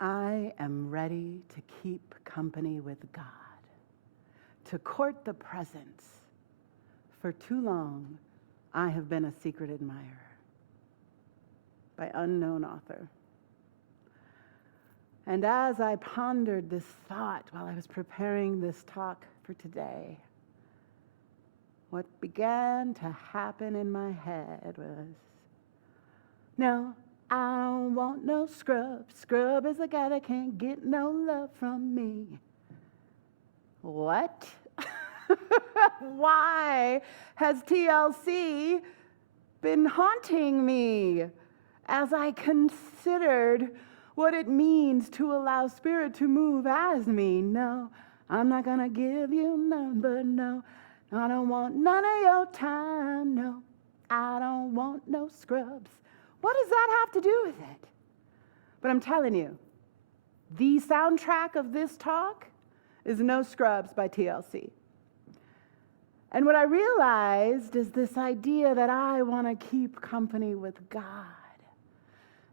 I am ready to keep company with God, to court the presence. For too long, I have been a secret admirer. By unknown author. And as I pondered this thought while I was preparing this talk for today, what began to happen in my head was, no, I don't want no scrub. Scrub is a guy that can't get no love from me. What? Why has TLC been haunting me as I considered what it means to allow Spirit to move as me? No, I'm not gonna give you none, but no, I don't want none of your time. No, I don't want no scrubs. What does that have to do with it? But I'm telling you, the soundtrack of this talk is No Scrubs by TLC. And what I realized is this idea that I want to keep company with God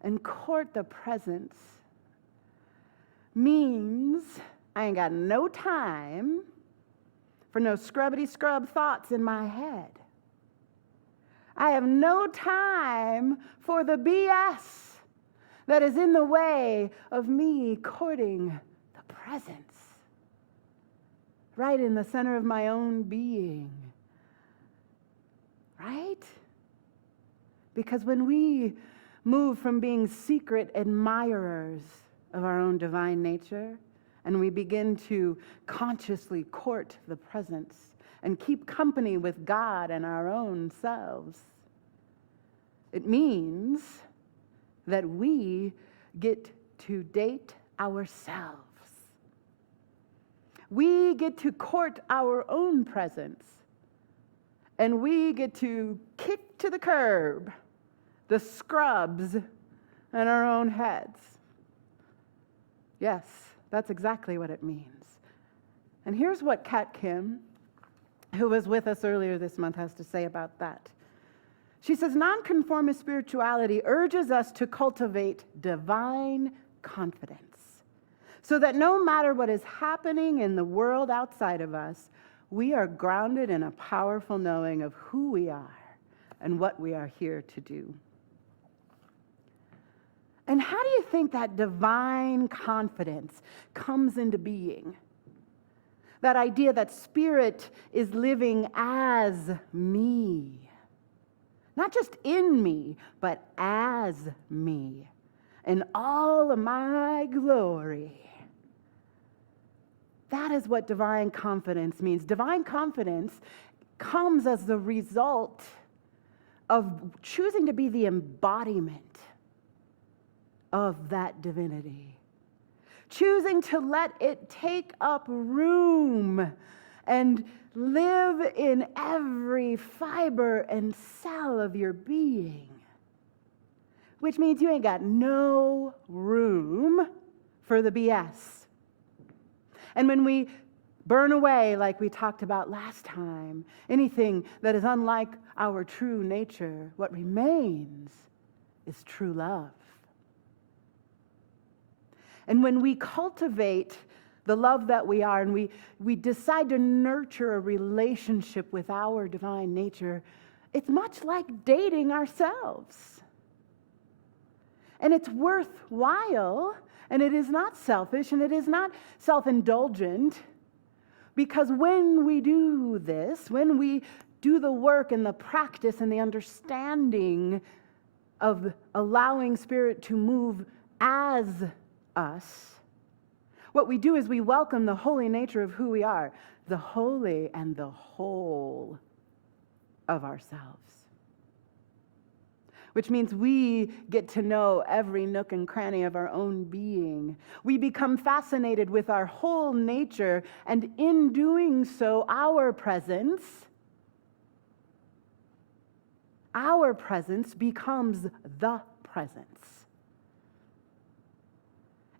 and court the presence means I ain't got no time for no scrubbity scrub thoughts in my head. I have no time for the BS that is in the way of me courting the presence right in the center of my own being. Right? Because when we move from being secret admirers of our own divine nature and we begin to consciously court the presence and keep company with God and our own selves, it means that we get to date ourselves. We get to court our own presence, and we get to kick to the curb the scrubs in our own heads. Yes, that's exactly what it means. And here's what Kat Kim, who was with us earlier this month, has to say about that. She says, nonconformist spirituality urges us to cultivate divine confidence so that no matter what is happening in the world outside of us, we are grounded in a powerful knowing of who we are and what we are here to do. And how do you think that divine confidence comes into being? That idea that Spirit is living as me. Not just in me, but as me. In all of my glory. That is what divine confidence means. Divine confidence comes as the result of choosing to be the embodiment of that divinity. Choosing to let it take up room and live in every fiber and cell of your being. Which means you ain't got no room for the BS. And when we burn away, like we talked about last time, anything that is unlike our true nature, what remains is true love. And when we cultivate the love that we are, and we decide to nurture a relationship with our divine nature, it's much like dating ourselves. And it's worthwhile, and it is not selfish, and it is not self-indulgent, because when we do this, when we do the work and the practice and the understanding of allowing Spirit to move as us, what we do is we welcome the holy nature of who we are, the holy and the whole of ourselves. Which means we get to know every nook and cranny of our own being. We become fascinated with our whole nature, and in doing so, our presence becomes the presence.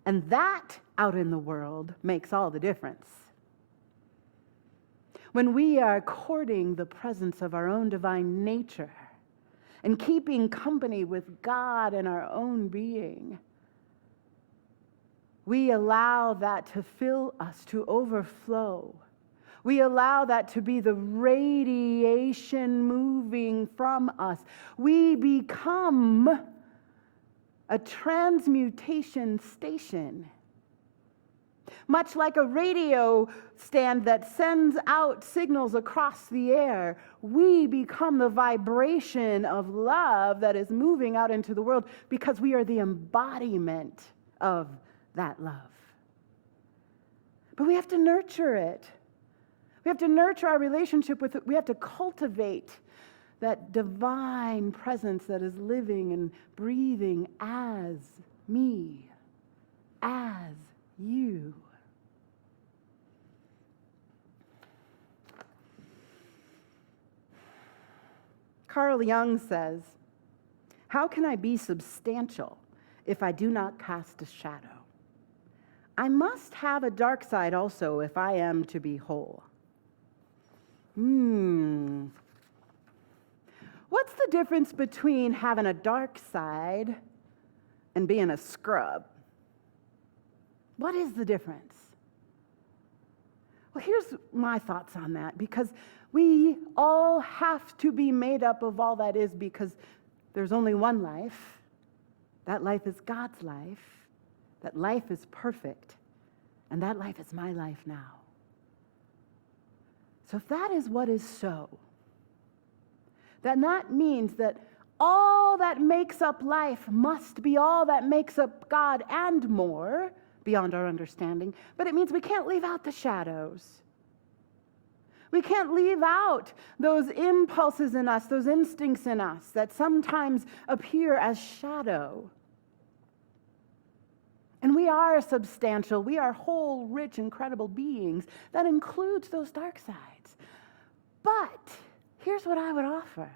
And that, out in the world, makes all the difference. When we are courting the presence of our own divine nature and keeping company with God and our own being, we allow that to fill us, to overflow. We allow that to be the radiation moving from us. We become a transmutation station. Much like a radio stand that sends out signals across the air, we become the vibration of love that is moving out into the world because we are the embodiment of that love. But we have to nurture it. We have to nurture our relationship with it. We have to cultivate that divine presence that is living and breathing as me, as you. Carl Jung says, "How can I be substantial if I do not cast a shadow? I must have a dark side also if I am to be whole." What's the difference between having a dark side and being a scrub? What is the difference? Well, here's my thoughts on that, because we all have to be made up of all that is, because there's only one life. That life is God's life. That life is perfect. And that life is my life now. So if that is what is so, then that means that all that makes up life must be all that makes up God and more beyond our understanding. But it means we can't leave out the shadows. We can't leave out those impulses in us, those instincts in us that sometimes appear as shadow. And we are substantial. We are whole, rich, incredible beings. That includes those dark sides. But here's what I would offer.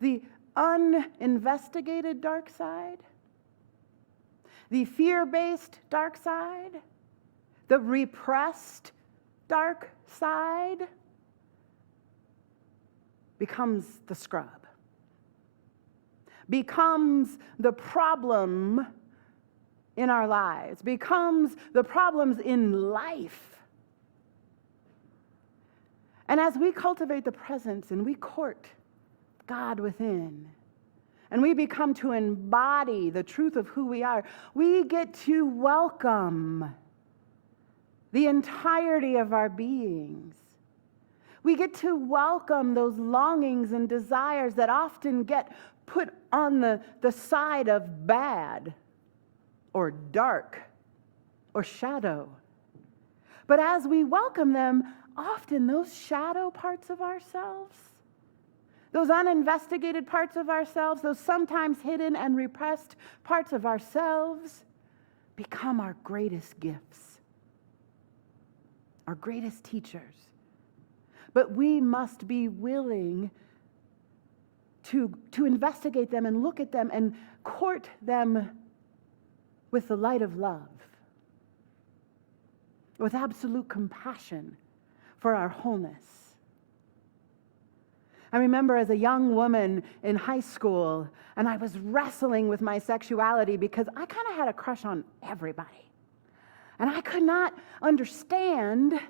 The uninvestigated dark side, the fear-based dark side, the repressed dark side becomes the scrub, becomes the problem in our lives, becomes the problems in life. And as we cultivate the presence and we court God within, and we become to embody the truth of who we are, we get to welcome the entirety of our beings. We get to welcome those longings and desires that often get put on the side of bad or dark or shadow. But as we welcome them, often those shadow parts of ourselves, those uninvestigated parts of ourselves, those sometimes hidden and repressed parts of ourselves become our greatest gifts, our greatest teachers. But we must be willing to investigate them and look at them and court them with the light of love, with absolute compassion for our wholeness. I remember as a young woman in high school, and I was wrestling with my sexuality because I kind of had a crush on everybody. And I could not understand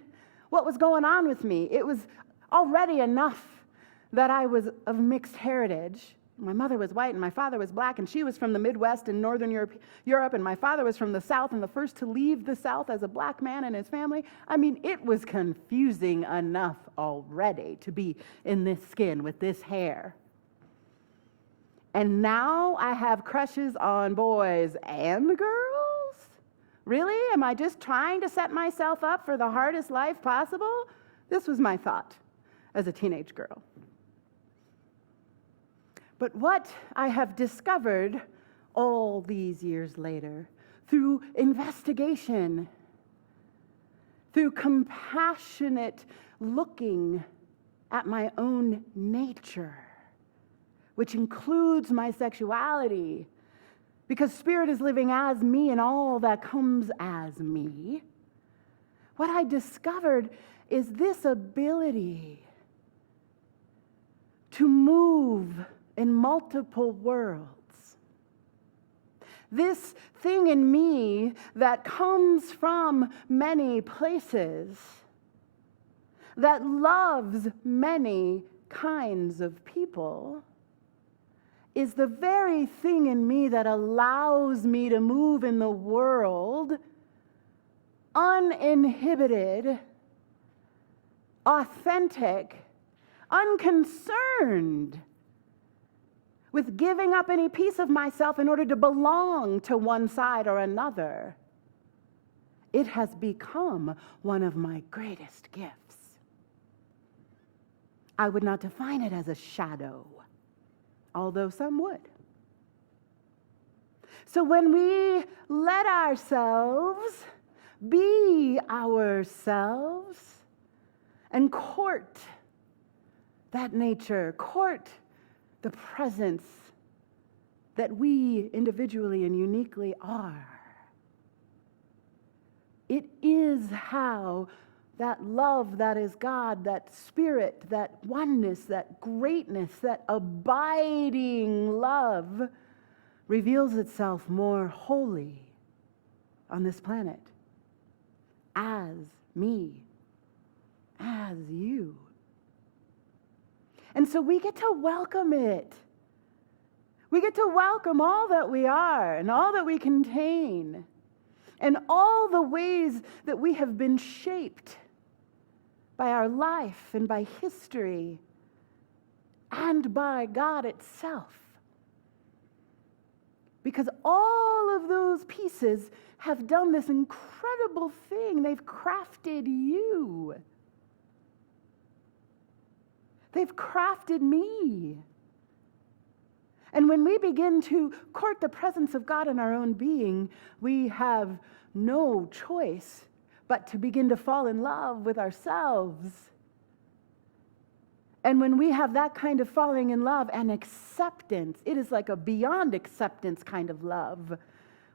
what was going on with me. It was already enough that I was of mixed heritage. My mother was white and my father was black, and she was from the Midwest and Northern Europe, and my father was from the South and the first to leave the South as a black man and his family. I mean, it was confusing enough already to be in this skin with this hair. And now I have crushes on boys and girls? Really? Am I just trying to set myself up for the hardest life possible? This was my thought as a teenage girl. But what I have discovered all these years later, through investigation, through compassionate looking at my own nature, which includes my sexuality, because Spirit is living as me and all that comes as me, what I discovered is this ability to move in multiple worlds. This thing in me that comes from many places, that loves many kinds of people, is the very thing in me that allows me to move in the world uninhibited, authentic, unconcerned with giving up any piece of myself in order to belong to one side or another. It has become one of my greatest gifts. I would not define it as a shadow, although some would. So when we let ourselves be ourselves and court that nature, court the presence that we individually and uniquely are, it is how that love that is God, that spirit, that oneness, that greatness, that abiding love reveals itself more wholly on this planet as me, as you. And so we get to welcome it. We get to welcome all that we are and all that we contain and all the ways that we have been shaped by our life and by history and by God itself. Because all of those pieces have done this incredible thing. They've crafted you. They've crafted me. And when we begin to court the presence of God in our own being, we have no choice but to begin to fall in love with ourselves. And when we have that kind of falling in love and acceptance, it is like a beyond acceptance kind of love.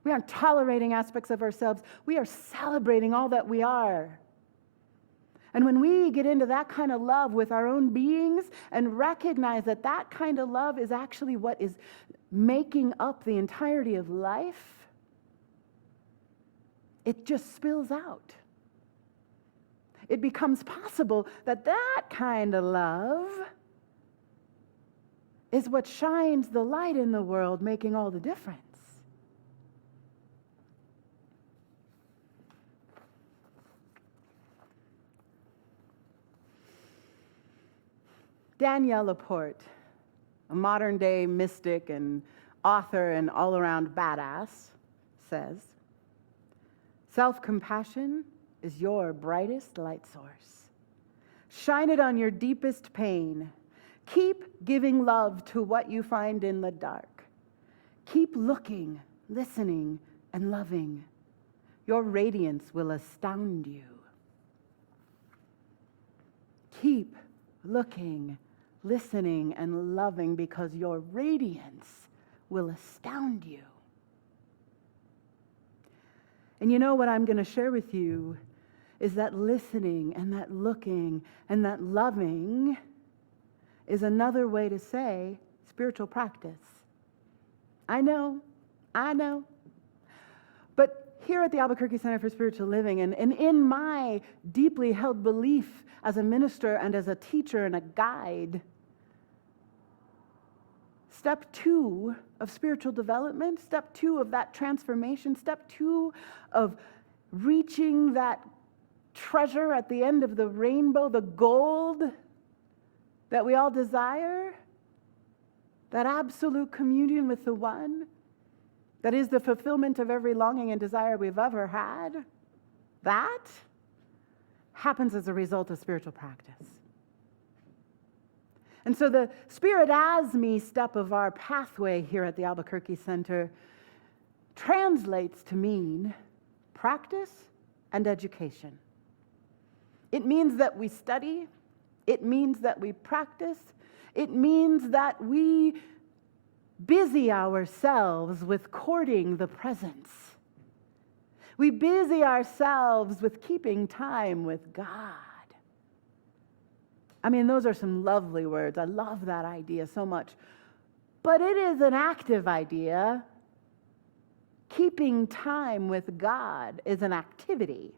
We aren't tolerating aspects of ourselves. We are celebrating all that we are. And when we get into that kind of love with our own beings and recognize that that kind of love is actually what is making up the entirety of life, it just spills out. It becomes possible that that kind of love is what shines the light in the world, making all the difference. Danielle Laporte, a modern-day mystic and author and all-around badass, says, "Self-compassion is your brightest light source. Shine it on your deepest pain. Keep giving love to what you find in the dark. Keep looking, listening, and loving. Your radiance will astound you. Keep looking, listening, and loving, because your radiance will astound you." And you know what I'm going to share with you is that listening and that looking and that loving is another way to say spiritual practice. I know. But here at the Albuquerque Center for Spiritual Living, and in my deeply held belief as a minister and as a teacher and a guide, step 2 of spiritual development, step 2 of that transformation, step 2 of reaching that treasure at the end of the rainbow, the gold that we all desire, that absolute communion with the one that is the fulfillment of every longing and desire we've ever had, that happens as a result of spiritual practice. And so the Spirit as Me step of our pathway here at the Albuquerque Center translates to mean practice and education. It means that we study. It means that we practice. It means that we busy ourselves with courting the presence. We busy ourselves with keeping time with God. I mean, those are some lovely words. I love that idea so much. But it is an active idea. keeping time with God is an activity.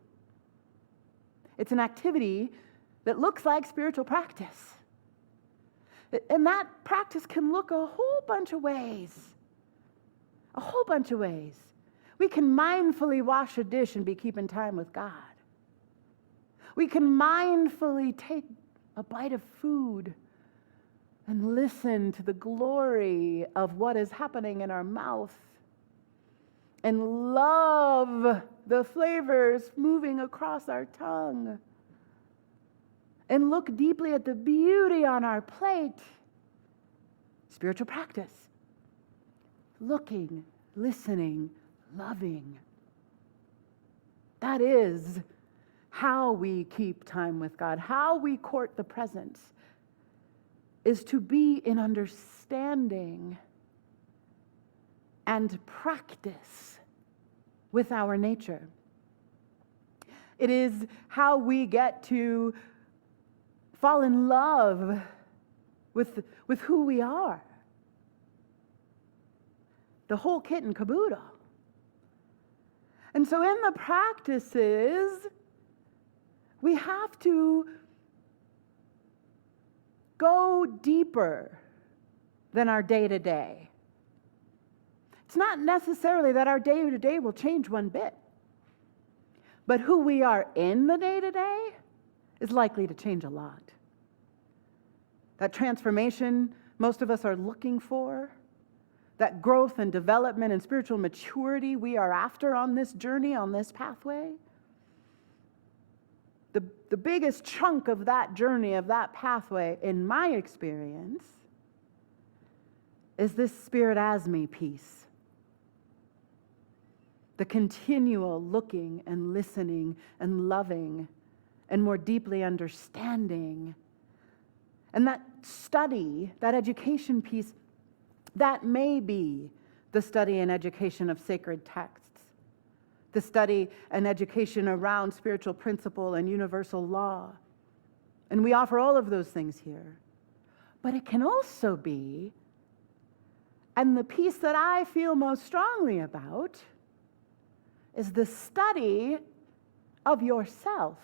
It's an activity that looks like spiritual practice. And that practice can look a whole bunch of ways. A whole bunch of ways. We can mindfully wash a dish and be keeping time with God. We can mindfully take a bite of food and listen to the glory of what is happening in our mouth and love the flavors moving across our tongue and look deeply at the beauty on our plate. Spiritual practice. Looking, listening, loving. That is how we keep time with God, how we court the presence, is to be in understanding and practice with our nature. It is how we get to fall in love with who we are. The whole kit and caboodle. And so in the practices, we have to go deeper than our day-to-day. It's not necessarily that our day-to-day will change one bit, but who we are in the day-to-day is likely to change a lot. That transformation most of us are looking for, that growth and development and spiritual maturity we are after on this journey, on this pathway, the biggest chunk of that journey, of that pathway, in my experience, is this spirit as me piece. The continual looking and listening and loving and more deeply understanding. And that study, that education piece, that may be the study and education of sacred texts, the study and education around spiritual principle and universal law. And we offer all of those things here. But it can also be, and the piece that I feel most strongly about, is the study of yourself.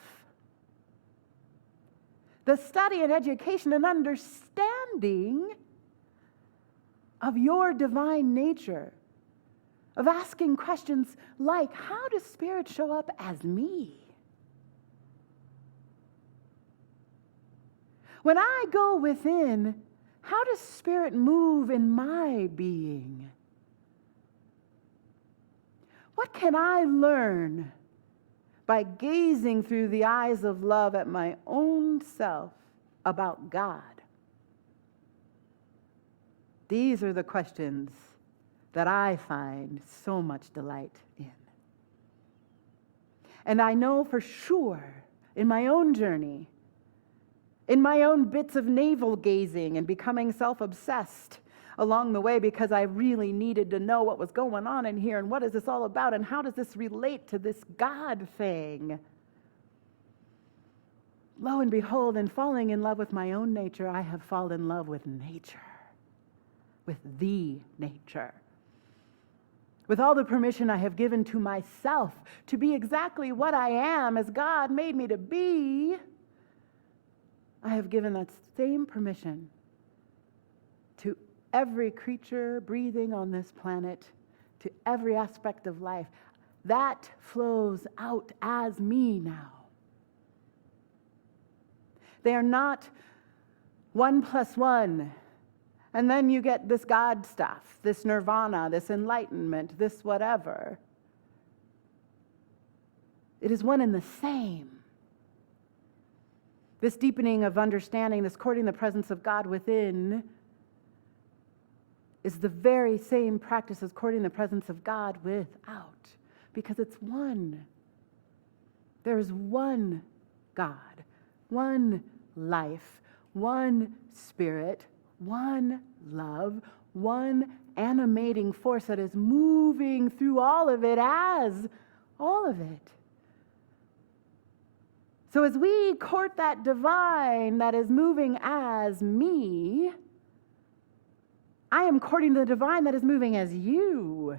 The study and education and understanding of your divine nature, of asking questions like, how does Spirit show up as me? When I go within, how does Spirit move in my being? What can I learn by gazing through the eyes of love at my own self about God? These are the questions that I find so much delight in. And I know for sure in my own journey, in my own bits of navel gazing and becoming self-obsessed along the way because I really needed to know what was going on in here and what is this all about and how does this relate to this God thing. Lo and behold, in falling in love with my own nature, I have fallen in love with nature. With the nature. With all the permission I have given to myself to be exactly what I am as God made me to be, I have given that same permission to every creature breathing on this planet, to every aspect of life. That flows out as me now. They are not 1 + 1. And then you get this God stuff, this nirvana, this enlightenment, this whatever. It is one and the same. This deepening of understanding, this courting the presence of God within, is the very same practice as courting the presence of God without, because it's one. There is one God, one life, one spirit, one love, one animating force that is moving through all of it as all of it. So as we court that divine that is moving as me, I am courting the divine that is moving as you.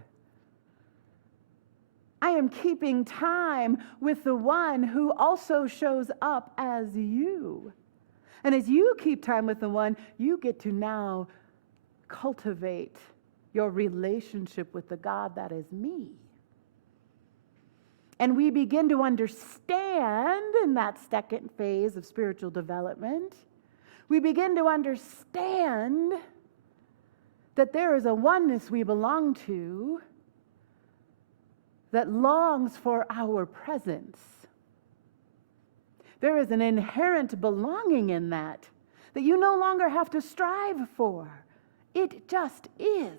I am keeping time with the one who also shows up as you. And as you keep time with the one, you get to now cultivate your relationship with the God that is me. And we begin to understand in that second phase of spiritual development, we begin to understand that there is a oneness we belong to that longs for our presence. There is an inherent belonging in that you no longer have to strive for. It just is.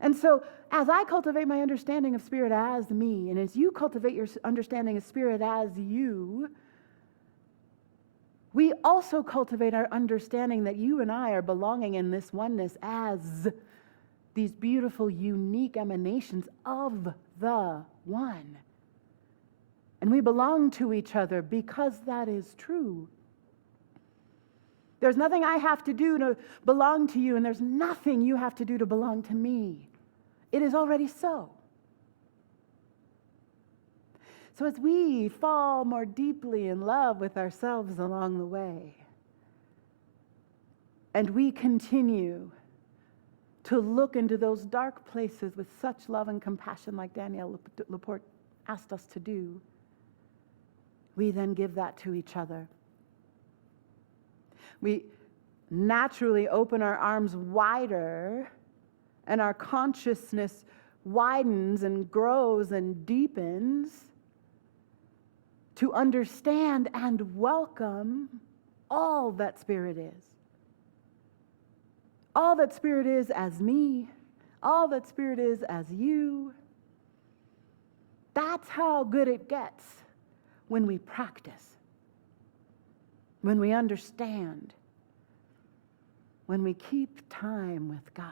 And so, as I cultivate my understanding of Spirit as me, and as you cultivate your understanding of Spirit as you, we also cultivate our understanding that you and I are belonging in this oneness as these beautiful, unique emanations of the one. And we belong to each other because that is true. There's nothing I have to do to belong to you, and there's nothing you have to do to belong to me. It is already so. So as we fall more deeply in love with ourselves along the way, and we continue to look into those dark places with such love and compassion like Danielle Laporte asked us to do, we then give that to each other. We naturally open our arms wider, and our consciousness widens and grows and deepens to understand and welcome all that Spirit is. All that Spirit is as me, all that Spirit is as you. That's how good it gets when we practice, when we understand, when we keep time with God.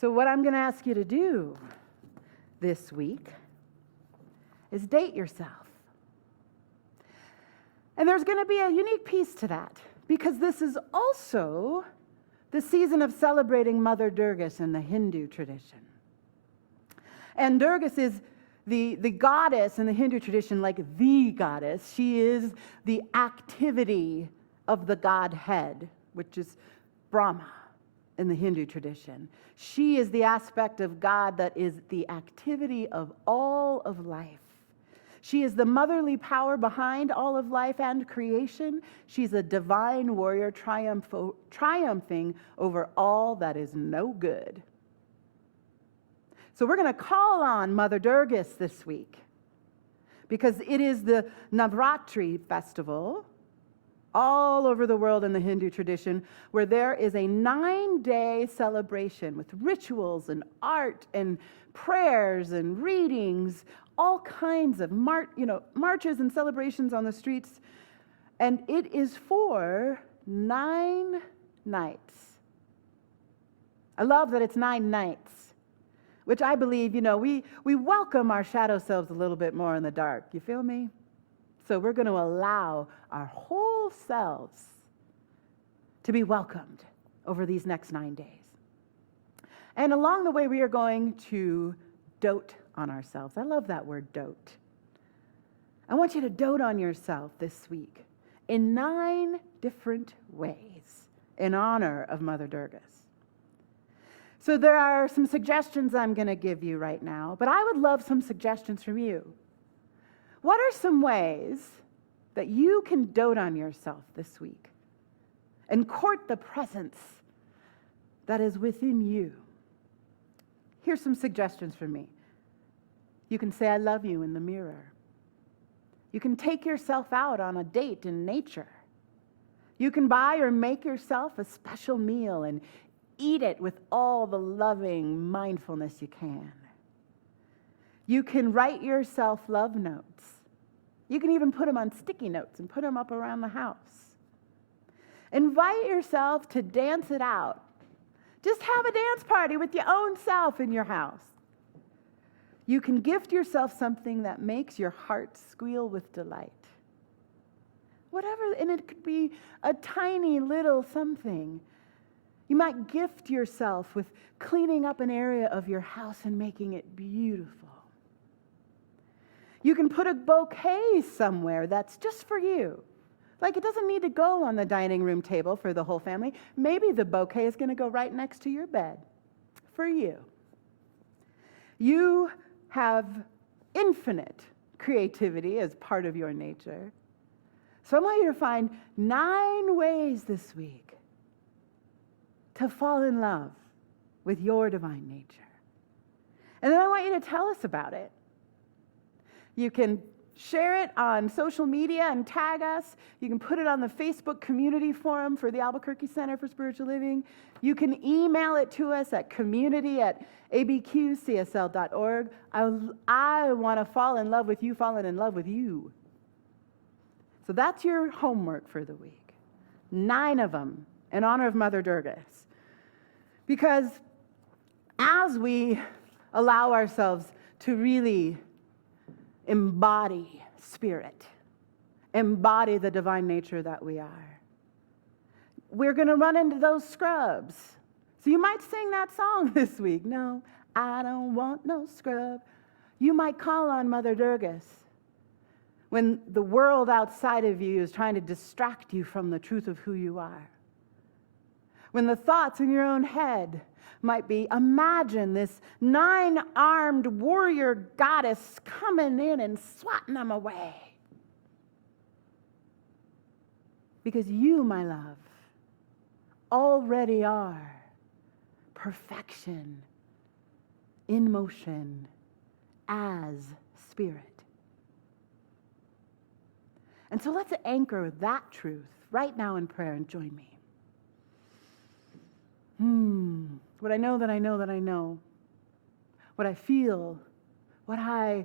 So what I'm going to ask you to do this week is date yourself. And there's going to be a unique piece to that, because this is also the season of celebrating Mother Durga in the Hindu tradition. And Durga is the goddess in the Hindu tradition, like the goddess. She is the activity of the Godhead, which is Brahma in the Hindu tradition. She is the aspect of God that is the activity of all of life. She is the motherly power behind all of life and creation. She's a divine warrior triumphing over all that is no good. So we're going to call on Mother Durga this week, because it is the Navratri festival all over the world in the Hindu tradition, where there is a 9-day celebration with rituals and art and prayers and readings, all kinds of marches and celebrations on the streets. And it is for 9 nights. I love that it's 9 nights, which I believe, we welcome our shadow selves a little bit more in the dark. You feel me? So we're going to allow our whole selves to be welcomed over these next 9 days. And along the way, we are going to dote on ourselves. I love that word, dote. I want you to dote on yourself this week in 9 different ways in honor of Mother Durga. So there are some suggestions I'm going to give you right now, but I would love some suggestions from you. What are some ways that you can dote on yourself this week and court the presence that is within you? Here's some suggestions from me. You can say, I love you in the mirror. You can take yourself out on a date in nature. You can buy or make yourself a special meal and eat it with all the loving mindfulness you can. You can write yourself love notes. You can even put them on sticky notes and put them up around the house. Invite yourself to dance it out. Just have a dance party with your own self in your house. You can gift yourself something that makes your heart squeal with delight. Whatever, and it could be a tiny little something. You might gift yourself with cleaning up an area of your house and making it beautiful. You can put a bouquet somewhere that's just for you. Like, it doesn't need to go on the dining room table for the whole family. Maybe the bouquet is going to go right next to your bed for you. You have infinite creativity as part of your nature. So I want you to find 9 ways this week to fall in love with your divine nature. And then I want you to tell us about it. You can share it on social media and tag us. You can put it on the Facebook community forum for the Albuquerque Center for Spiritual Living. You can email it to us at community@abqcsl.org. I want to fall in love with you, falling in love with you. So that's your homework for the week. 9 of them in honor of Mother Durga. Because as we allow ourselves to really embody spirit, embody the divine nature that we are, we're going to run into those scrubs. So you might sing that song this week. No, I don't want no scrub. You might call on Mother Durga when the world outside of you is trying to distract you from the truth of who you are. When the thoughts in your own head might be, imagine this 9-armed warrior goddess coming in and swatting them away. Because you, my love, already are perfection in motion as spirit. And so let's anchor that truth right now in prayer and join me. What I know that I know that I know, what I feel, what I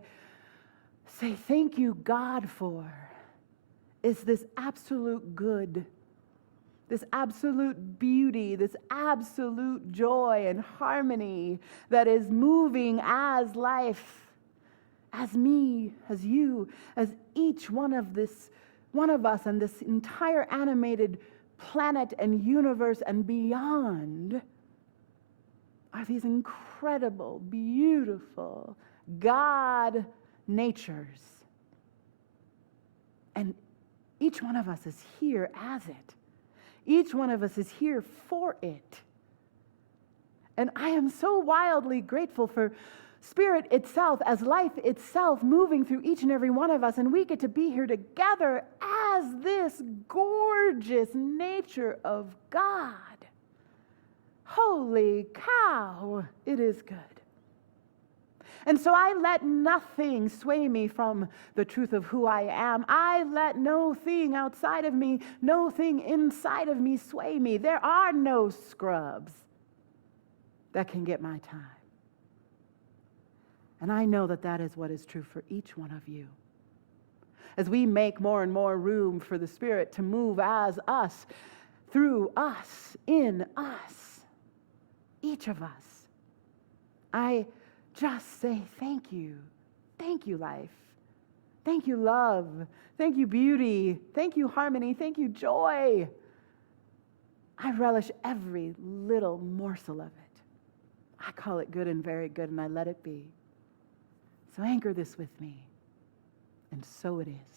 say thank you, God, for, is this absolute good, this absolute beauty, this absolute joy and harmony that is moving as life, as me, as you, as each one of us and this entire animated planet and universe and beyond are these incredible, beautiful God natures. And each one of us is here as it. Each one of us is here for it. And I am so wildly grateful for Spirit itself, as life itself, moving through each and every one of us, and we get to be here together as this gorgeous nature of God. Holy cow, it is good. And so I let nothing sway me from the truth of who I am. I let no thing outside of me, no thing inside of me sway me. There are no scrubs that can get my time. And I know that that is what is true for each one of you. As we make more and more room for the Spirit to move as us, through us, in us, each of us, I just say thank you. Thank you, life. Thank you, love. Thank you, beauty. Thank you, harmony. Thank you, joy. I relish every little morsel of it. I call it good and very good, and I let it be. So anchor this with me, and so it is.